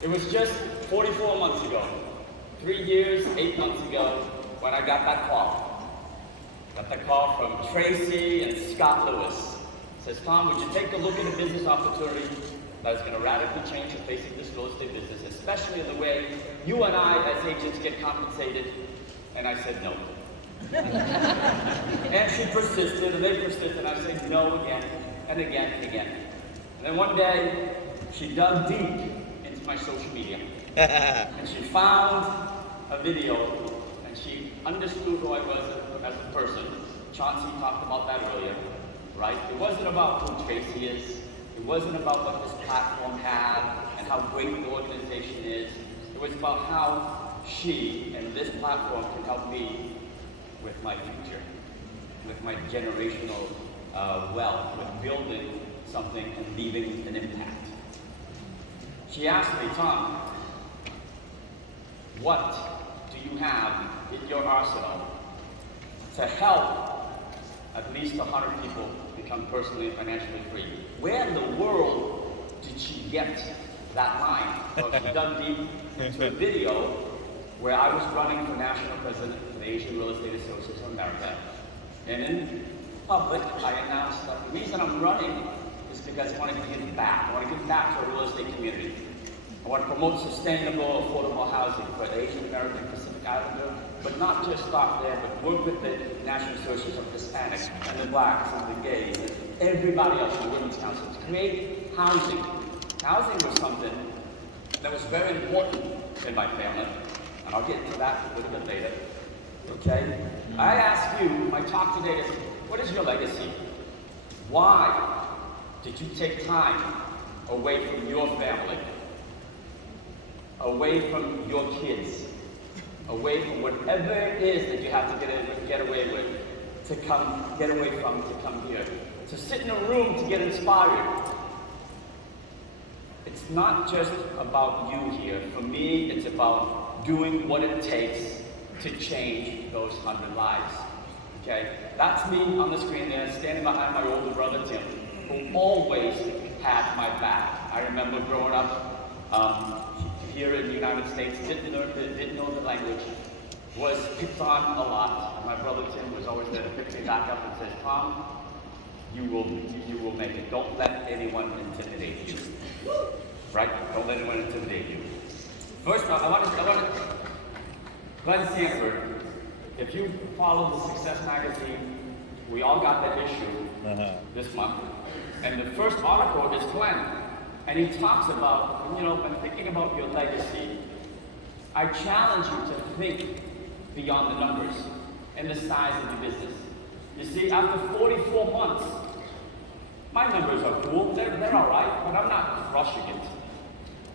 It was just 44 months ago, 3 years, 8 months ago, when I got that call. Got the call from Tracy and Scott Lewis. Says, Tom, would you take a look at a business opportunity that is going to radically change the face of this real estate business, especially in the way you and I as agents get compensated? And I said no. And she persisted, and they persisted, and I said no again, and again, and again. And then one day, she dug deep into my social media, and she found a video, and she understood who I was as a person. Chauncey talked about that earlier, right? It wasn't about who Tracy is. It wasn't about what this platform had and how great the organization is. It was about how she and this platform can help me with my future, with my generational wealth, with building something and leaving an impact. She asked me, Tom, what do you have in your arsenal to help at least 100 people become personally and financially free? Where in the world did she get that line? Well, she dug deep into a video where I was running for national president for the Asian Real Estate Association of America. And in public, I announced that the reason I'm running is because I want to give back. I want to give back to our real estate community. I want to promote sustainable, affordable housing for the Asian American Pacific Islander, but not just stop there, but work with the National Association of Hispanics and the Blacks and the gays and everybody else in the Women's Council to create housing. Housing was something that was very important in my family, and I'll get into that a little bit later. Okay? I ask you, my talk today is, what is your legacy? Why did you take time away from your family, away from your kids, away from whatever it is that you have to get away with, to come here, to sit in a room to get inspired? It's not just about you here. For me, it's about doing what it takes to change those 100 lives. Okay? That's me on the screen there, standing behind my older brother, Tim, who always had my back. I remember growing up here in the United States, didn't know the language, was picked on a lot. And my brother Tim was always there to pick me back up and says, Tom, you will make it. Don't let anyone intimidate you. Right? Don't let anyone intimidate you. First, I want to Glenn Sanford, if you follow the Success magazine, we all got that issue this month. And the first article is Glenn. And he talks about, when thinking about your legacy, I challenge you to think beyond the numbers and the size of the business. You see, after 44 months, my numbers are cool, they're all right, but I'm not crushing it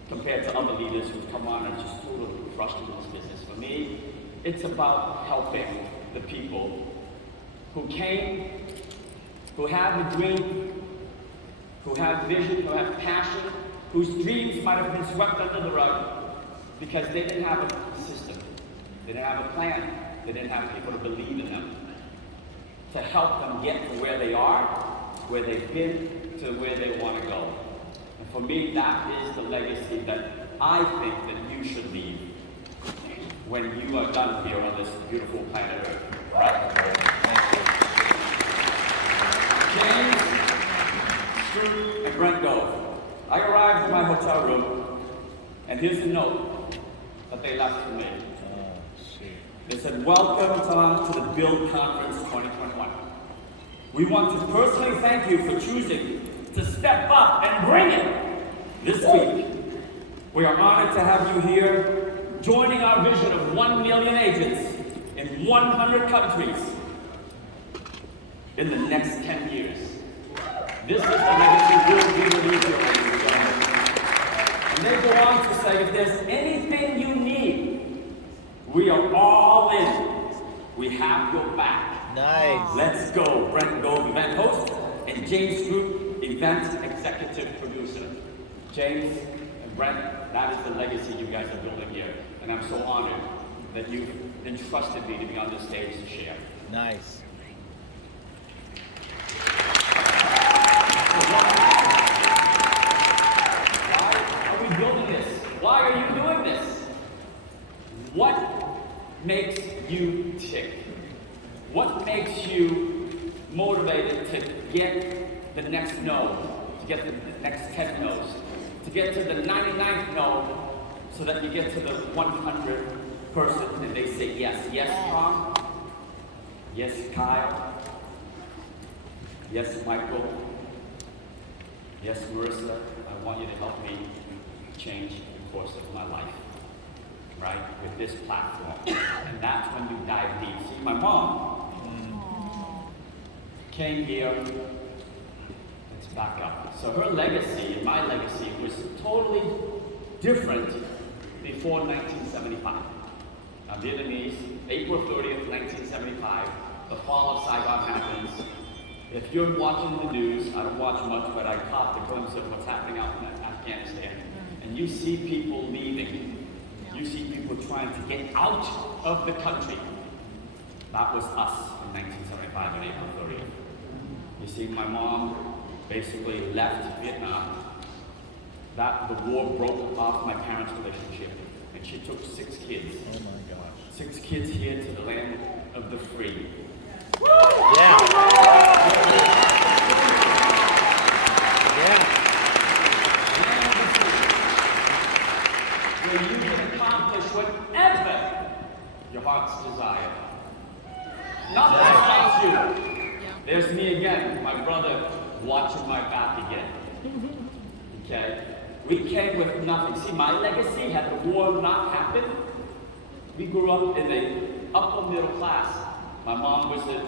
compared to other leaders who've come on and just totally crushed into this business. For me, it's about helping the people who came, who have a dream, who have vision, who have passion, whose dreams might have been swept under the rug because they didn't have a system, they didn't have a plan, they didn't have people to believe in them, to help them get to where they are, where they've been, to where they want to go. And for me, that is the legacy that I think that you should leave when you are done here on this beautiful planet Earth. Right? James, Stu, and Brent Gove. I arrived in my hotel room, and here's a note that they left for me. They said, welcome, Tom, to the Build Conference 2021. We want to personally thank you for choosing to step up and bring it this week. We are honored to have you here, joining our vision of 1 million agents in 100 countries in the next 10 years. This is the legacy we'll be leaving, ladies and gentlemen. And they go on to say, if there's anything you need, we are all in. We have your back. Nice. Let's go. Brent Gove, event host, and James Group, event executive producer. James and Brent, that is the legacy you guys are building here. And I'm so honored that you've entrusted me to be on this stage to share. Nice. Why are we building this? Why makes you tick? What makes you motivated to get the next no, to get the next 10 no's, to get to the 99th no, so that you get to the 100th person and they say yes? Yes, Tom? Yes, Kyle? Yes, Michael? Yes, Marissa? I want you to help me change the course of my life, right? With this platform. And that's when you dive deep. See, my mom came here. Let's back up. So her legacy, and my legacy, was totally different before 1975. Now, Vietnamese, April 30th, 1975, the fall of Saigon happens. If you're watching the news, I don't watch much, but I caught the glimpse of what's happening out in Afghanistan. And you see people leaving. You see people trying to get out of the country. That was us in 1975 on April 30th. You see, my mom basically left Vietnam. The war broke off my parents' relationship. And she took 6 kids. Oh my gosh. 6 kids here to the land of the free. Woo! Yeah. Where you can accomplish whatever your heart's desire. Nothing stops you. There's me again, my brother watching my back again. Okay? We came with nothing. See, my legacy, had the war not happened, we grew up in an upper middle class. My mom was a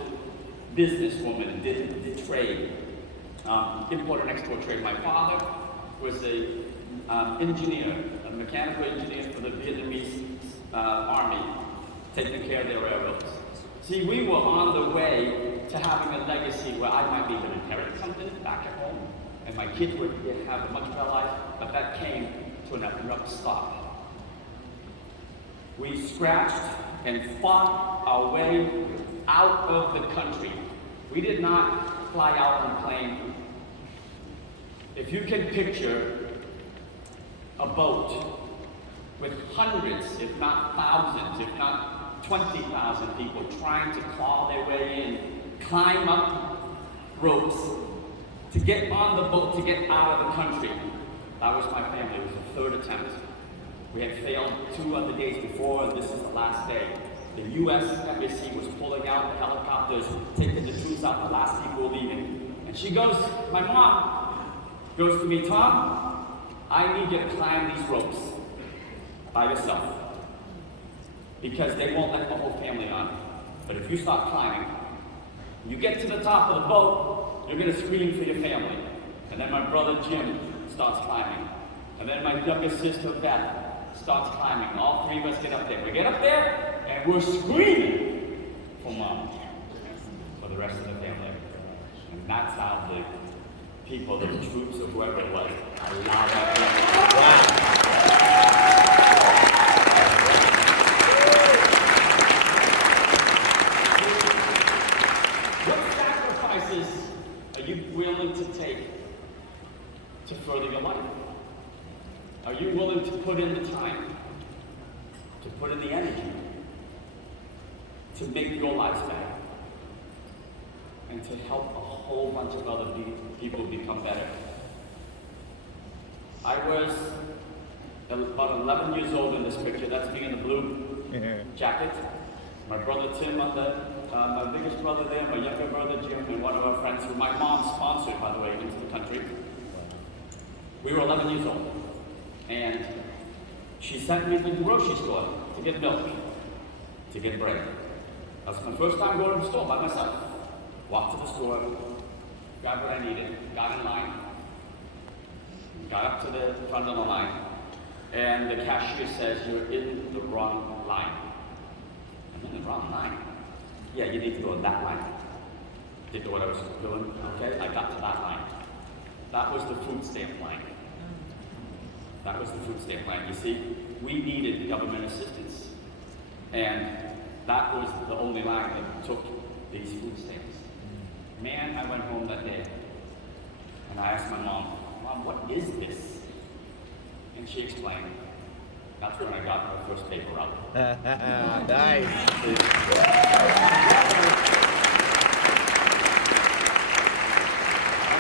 businesswoman and did trade, import and export trade. My father was a engineer, a mechanical engineer for the Vietnamese army, taking care of their railroads. See, we were on the way to having a legacy where I might be able to inherit something back at home, and my kids would have a much better life, but that came to an abrupt stop. We scratched and fought our way out of the country. We did not fly out on a plane. If you can picture a boat with hundreds, if not thousands, if not 20,000 people trying to claw their way in, climb up ropes to get on the boat, to get out of the country. That was my family. It was the 3rd attempt. We had failed 2 other days before, and this is the last day. The U.S. Embassy was pulling out the helicopters, taking the troops out, the last people were leaving. And she goes, my mom goes to me, Tom, I need you to climb these ropes by yourself. Because they won't let the whole family on. But if you start climbing, you get to the top of the boat, you're gonna scream for your family. And then my brother Jim starts climbing. And then my younger sister Beth starts climbing. All 3 of us get up there. We get up there, and we're screaming for mom, for the rest of the family. And that's how the people, the troops, or whoever it was, allowed that family. Wow. What sacrifices are you willing to take to further your life? Are you willing to put in the time, to put in the energy, to make your lives better, and to help a whole bunch of other people become better? I was about 11 years old in this picture. That's me in the blue jacket. My brother Tim on my biggest brother there, my younger brother Jim, and one of our friends who my mom sponsored, by the way, into the country. We were 11 years old. And she sent me to the grocery store to get milk, to get bread. That was my first time going to the store by myself. Walked to the store, grabbed what I needed, got in line, got up to the front of the line, and the cashier says, you're in the wrong line. I'm in the wrong line? Yeah, you need to go in that line. Didn't know what I was doing, okay? I got to that line. That was the food stamp line. That was the food stamp line. You see, we needed government assistance. And that was the only line that took these food stamps. Man, I went home that day, and I asked my mom, Mom, what is this? And she explained, That's when I got my first paper route. Nice. My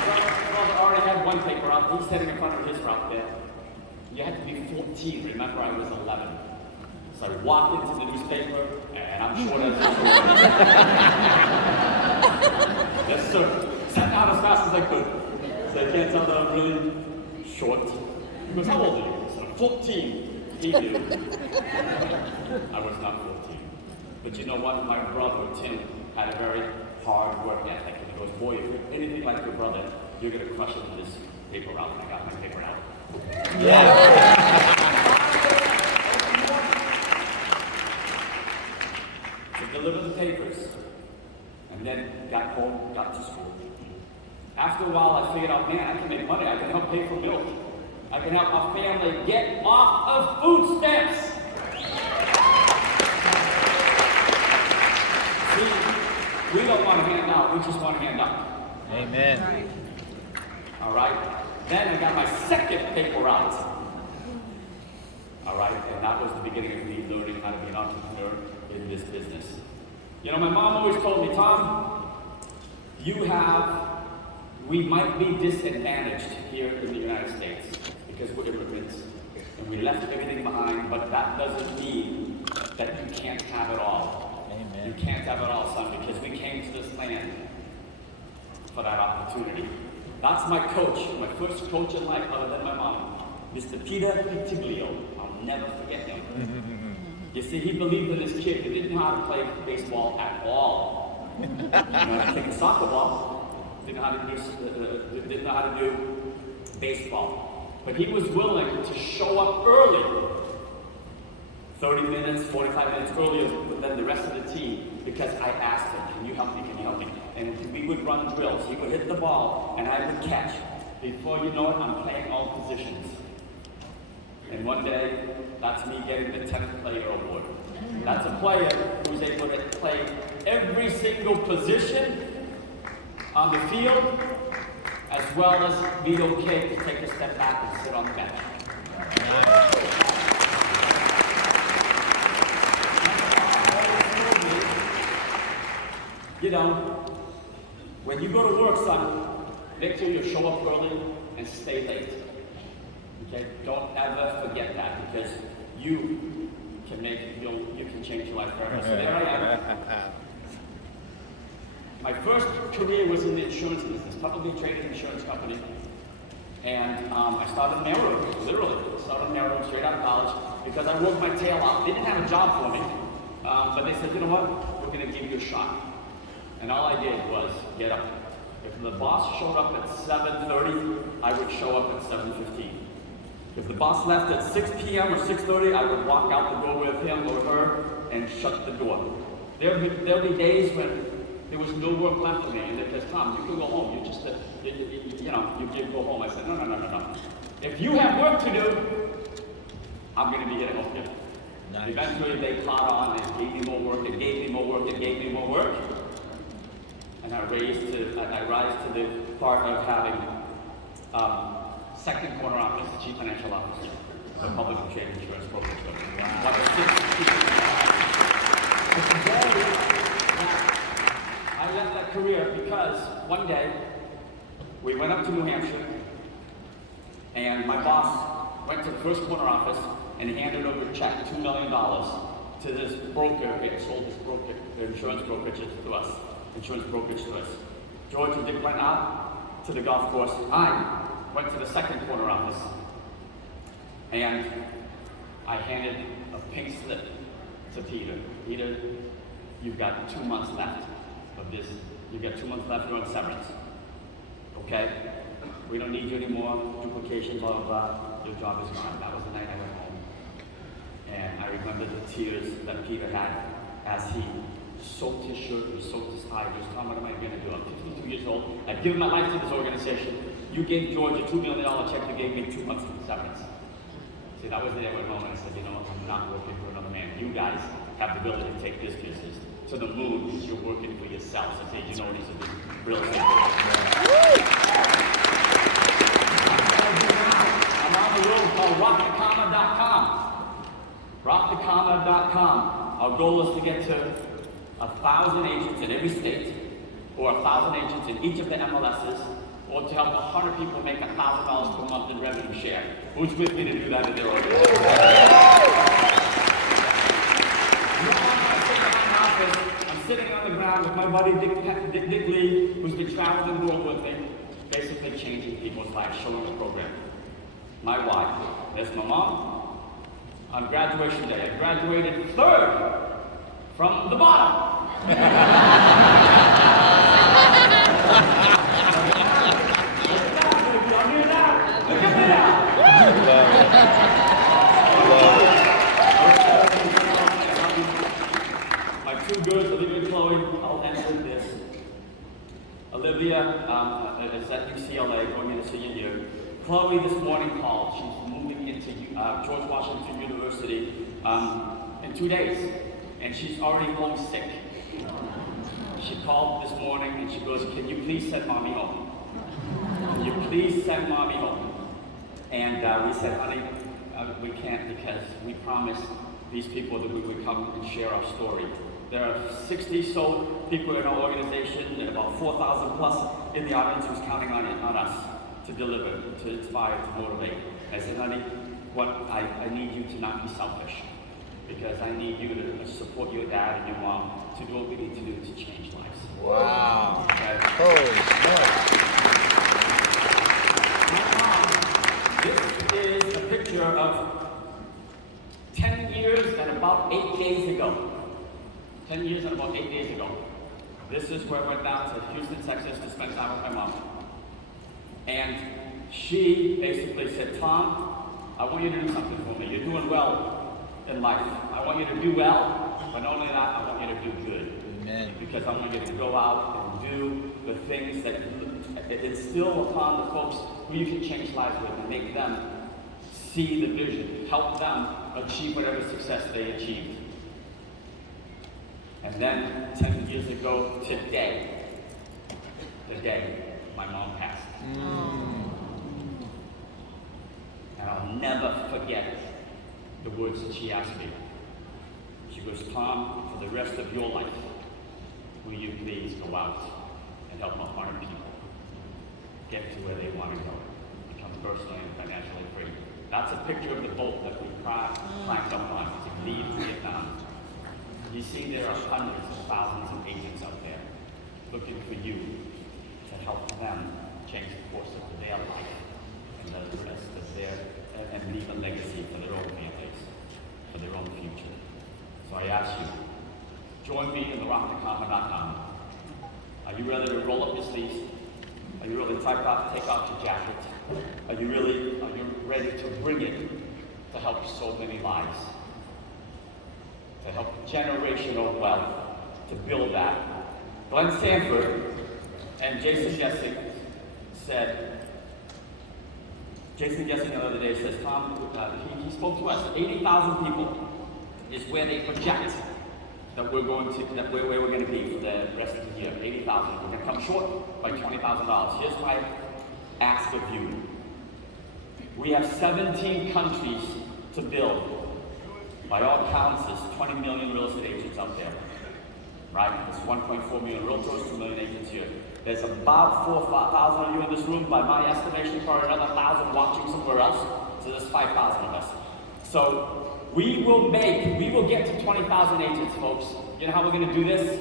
brother already had one paper route. He's sitting in front of his route there. You had to be 14. Remember, I was 11. So I walked into the newspaper, and I'm short as yes, sir. Sat down as fast as I could. So I can't tell that I'm really short. He goes, how old are you? I said, 14. He knew. I was not 14. But you know what? My brother, Tim, had a very hard work ethic. And he goes, boy, if you're anything like your brother, you're going to crush it in this paper route. And I got my paper out. Yeah. To deliver the papers. And then got home, got to school. After a while, I figured out, man, I can make money. I can help pay for milk. I can help our family get off of food stamps. See, we don't want to hand out, we just want to hand up. Amen. All right? Then I got my second paper route. All right? And that was the beginning of me learning how to be an entrepreneur in this business. You know, my mom always told me, Tom, we might be disadvantaged here in the United States because we're immigrants and we left everything behind, but that doesn't mean that you can't have it all. Amen. You can't have it all, son, because we came to this land for that opportunity. That's my coach, my first coach in life other than my mom, Mr. Peter Pitiglio. I'll never forget him. You see, he believed in this kid who didn't know how to play baseball at all. He didn't know how to kick a soccer ball, didn't know how to do baseball. But he was willing to show up early, 30 minutes, 45 minutes earlier than the rest of the team, because I asked him, can you help me, can you help me? And we would run drills. He would hit the ball, and I would catch. Before you know it, I'm playing all positions. And one day, that's me getting the 10th player award. That's a player who's able to play every single position on the field, as well as be okay to take a step back and sit on the bench. You know, when you go to work, son, make sure you show up early and stay late. Okay? Don't ever forget that, because you can change your life forever. So there I am. My first career was in the insurance business, publicly traded insurance company. And I started mailroom, literally. Started mailroom straight out of college because I worked my tail off. They didn't have a job for me, but they said, you know what, we're going to give you a shot. And all I did was get up. If the boss showed up at 7:30, I would show up at 7:15. If the boss left at 6 p.m. or 6:30, I would walk out the door with him or her and shut the door. There'll be days when there was no work left for me, and they said, Tom, you can go home. You just, you can go home. I said, no. If you have work to do, I'm going to be here to help you. Nice. Eventually, they caught on and gave me more work, and gave me more work, and gave me more work. And I rise to the part of having second corner office, the chief financial officer, for public and trade insurance brokerage. Wow. I left that career because one day we went up to New Hampshire and my boss went to the first corner office and handed over a check, $2 million, to this broker who had sold the insurance brokerage to us. George and Dick went out to the golf course. I went to the second corner office and I handed a pink slip to Peter. Peter, you've got 2 months left of this. You've got 2 months left, you're on severance. Okay? We don't need you anymore. Duplication, blah, blah, blah. Your job is gone. That was the night I went home. And I remember the tears that Peter had as he soaked his shirt, he soaked his tie. He was, Tom, what am I going to do? I'm 52 years old. I've given my life to this organization. You gave George a $2 million check. You gave me 2 months of severance. See, that was the day I went home and I said, you know, I'm not working for another man. You guys have the ability to take this business to the moon because you're working for yourselves. I said, you know what, he's a real estate. I'm on the road called rocketcomma.com. rockthekarma.com. Our goal is to get to 1,000 agents in every state, or 1,000 agents in each of the MLSs, or to help 100 people make $1,000 per month in revenue share. Who's with me to do that in their organization? I'm sitting on the ground with my buddy Dick Lee, who's been traveling the world with me, basically changing people's lives, showing the program. My wife, there's my mom. On graduation day, I graduated third from the bottom. Look at me now. My two girls, Olivia and Chloe, I'll end with this. Olivia is at UCLA, going into senior year. Chloe this morning called. She's moving into George Washington University in 2 days, and she's already homesick. She called this morning and she goes, "Can you please send mommy home? Can you please send mommy home?" And we said, "Honey, we can't, because we promised these people that we would come and share our story." There are 60 so people in our organization, and about 4,000 plus in the audience who's counting on us to deliver, to inspire, to motivate. I said, "Honey, I need you to not be selfish, because I need you to support your dad and your mom to do what we need to do to change lives." Wow. Okay? Holy smokes. This is a picture of 10 years and about 8 days ago. 10 years and about 8 days ago. This is where I went down to Houston, Texas to spend time with my mom. And she basically said, "Tom, I want you to do something for me. You're doing well in life. I want you to do well, but not only that, I want you to do good." Amen. Because I want you to go out and do the things that instill upon the folks who you can change lives with and make them see the vision, help them achieve whatever success they achieved. And then 10 years ago today, my mom passed. And I'll never forget the words that she asked me. She goes, "Tom, for the rest of your life, will you please go out and help 100 people get to where they want to go, become personally and financially free?" That's a picture of the boat that we climbed up on to leave Vietnam. You see, there are hundreds of thousands of agents out there looking for you to help them change the course of their life and the rest of and leave a legacy for their own families, for their own future. So I ask you, join me in the rockthekarma.com. Are you ready to roll up your sleeves? Are you ready to take off your jacket? Are you ready to bring it to help so many lives? To help generational wealth, to build that. Glenn Sanford and Jason Gessing the other day says, "Tom, he spoke to us, 80,000 people is where they project that where we're going to be for the rest of the year. 80,000. We're going to come short by $20,000. Here's my ask of you. We have 17 countries to build. By all counts, there's 20 million real estate agents out there, right? There's 1.4 million realtors, 2 million agents here. There's about 4,000 of you in this room, by my estimation, probably another 1,000 watching somewhere else. So there's 5,000 of us. So we will get to 20,000 agents, folks. You know how we're going to do this?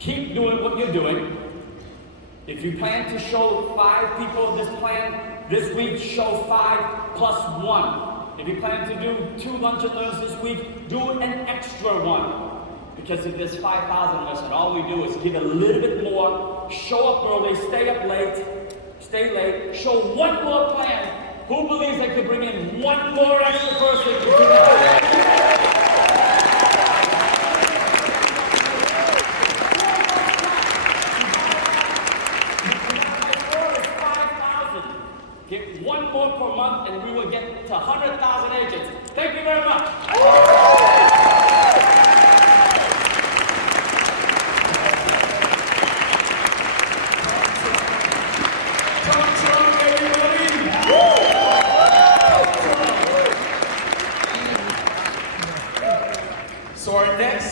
Keep doing what you're doing. If you plan to show 5 people this plan this week, show 5 plus 1. If you plan to do 2 lunch and learns this week, do an extra one. Because if there's 5,000 of us and all we do is give a little bit more, show up early, stay late, show one more plan. Who believes they could bring in one more extra person to do that? Get one more per month and we will get to 100,000 agents. Thank you very much. Truong, everybody. So our next